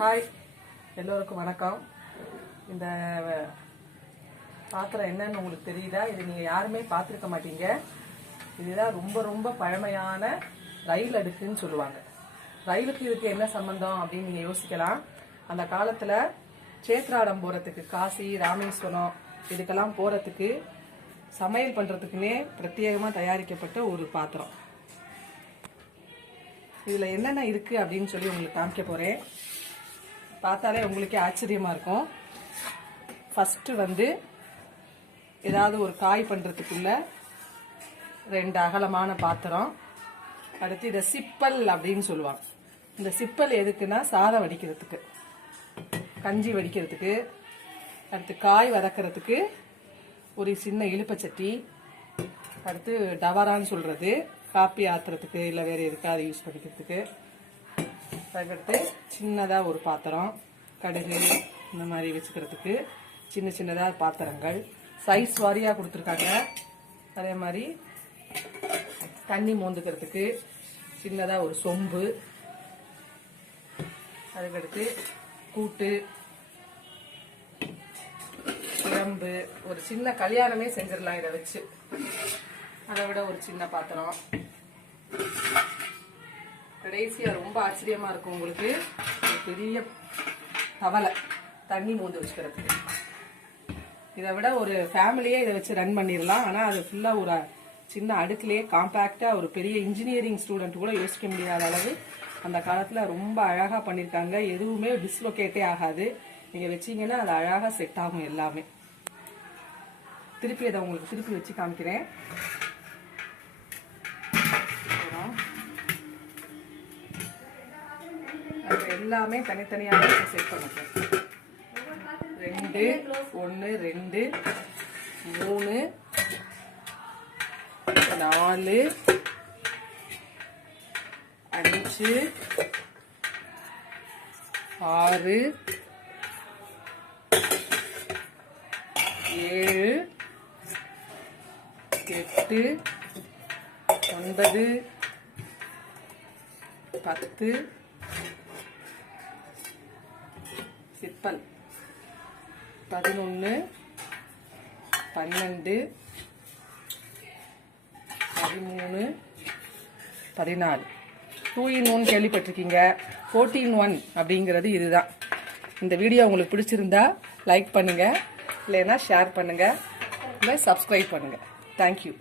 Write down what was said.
Hi எல்லோருக்கும் வணக்கம். இந்த பாத்திரம் என்னன்னு உங்களுக்கு தெரியுதா? இது நீங்கள் யாருமே பார்த்துருக்க மாட்டீங்க. இதுதான் ரொம்ப ரொம்ப பழமையான ரயில் அடுக்குன்னு சொல்லுவாங்க. ரயிலுக்கு இதுக்கு என்ன சம்பந்தம் அப்படின்னு நீங்கள் யோசிக்கலாம். அந்த காலத்தில் சேத்ராடம் போகிறதுக்கு காசி ராமேஸ்வரம் இதுக்கெல்லாம் போகிறதுக்கு சமையல் பண்ணுறதுக்குன்னே பிரத்யேகமாக தயாரிக்கப்பட்ட ஒரு பாத்திரம். இதில் என்னென்ன இருக்குது அப்படின்னு சொல்லி உங்களுக்கு காமிக்க போகிறேன் பார்த்தாலே உங்களுக்கே ஆச்சரியமாக இருக்கும். ஃபஸ்ட்டு வந்து ஏதாவது ஒரு காய் பண்ணுறதுக்குள்ள ரெண்டு அகலமான பாத்திரம் அடுத்து இதை சிப்பல் அப்படின்னு சொல்லுவாங்க. இந்த சிப்பல் எதுக்குன்னா சாதம் வடிக்கிறதுக்கு கஞ்சி வடிக்கிறதுக்கு அடுத்து காய் வதக்கிறதுக்கு ஒரு சின்ன இழுப்பச்சட்டி அடுத்து டவரான்னு சொல்கிறது காப்பி ஆத்துறதுக்கு இல்லை வேறு எதுக்காவது யூஸ் பண்ணிக்கிறதுக்கு. அதுக்கடுத்து சின்னதாக ஒரு பாத்திரம் கடுகு இந்த மாதிரி வச்சுக்கிறதுக்கு சின்ன சின்னதாக பாத்திரங்கள். சைஸ் வாரியாக கொடுத்துருக்காங்க. அதே மாதிரி தண்ணி மோந்துக்கிறதுக்கு சின்னதாக ஒரு சொம்பு. அதுக்கடுத்து கூட்டு குழம்பு ஒரு சின்ன கல்யாணமே செஞ்சிடலாம் இதை வச்சு. அதை விட ஒரு சின்ன பாத்திரம். கடைசியா ரொம்ப ஆச்சரியமா இருக்கும் உங்களுக்கு. ஒரு பெரிய தவளை தண்ணி மோந்து வச்சுக்கிறதுக்கு. இதை விட ஒரு ஃபேமிலியே இதை வச்சு ரன் பண்ணிடலாம். ஆனால் அது ஃபுல்லாக ஒரு சின்ன அடுக்குலயே காம்பேக்டாக ஒரு பெரிய இன்ஜினியரிங் ஸ்டூடெண்ட் கூட யோசிக்க முடியாத அளவு அந்த காலத்தில் ரொம்ப அழகாக பண்ணியிருக்காங்க எதுவுமே டிஸ்லொகேட்டே ஆகாது. நீங்கள் வச்சிங்கன்னா அது அழகாக செட் ஆகும் எல்லாமே. திருப்பி அதை உங்களுக்கு திருப்பி வச்சு காமிக்கிறேன். அது எல்லாமே தனித்தனியாக செட் பண்ணுறேன் ரெண்டு ஒன்று ரெண்டு மூணு நாலு அஞ்சு ஆறு ஏழு எட்டு ஒன்பது பத்து சிப்பல். பதினொன்று பன்னெண்டு பதிமூணு பதினாலு. டூ இன் ஒன் கேள்விப்பட்டிருக்கீங்க. ஃபோர்டீன் ஒன் அப்படிங்கிறது இதுதான். இந்த வீடியோ உங்களுக்கு பிடிச்சிருந்தா லைக் பண்ணுங்கள் இல்லைன்னா ஷேர் பண்ணுங்கள் இல்லை சப்ஸ்கிரைப் பண்ணுங்கள் தேங்க்யூ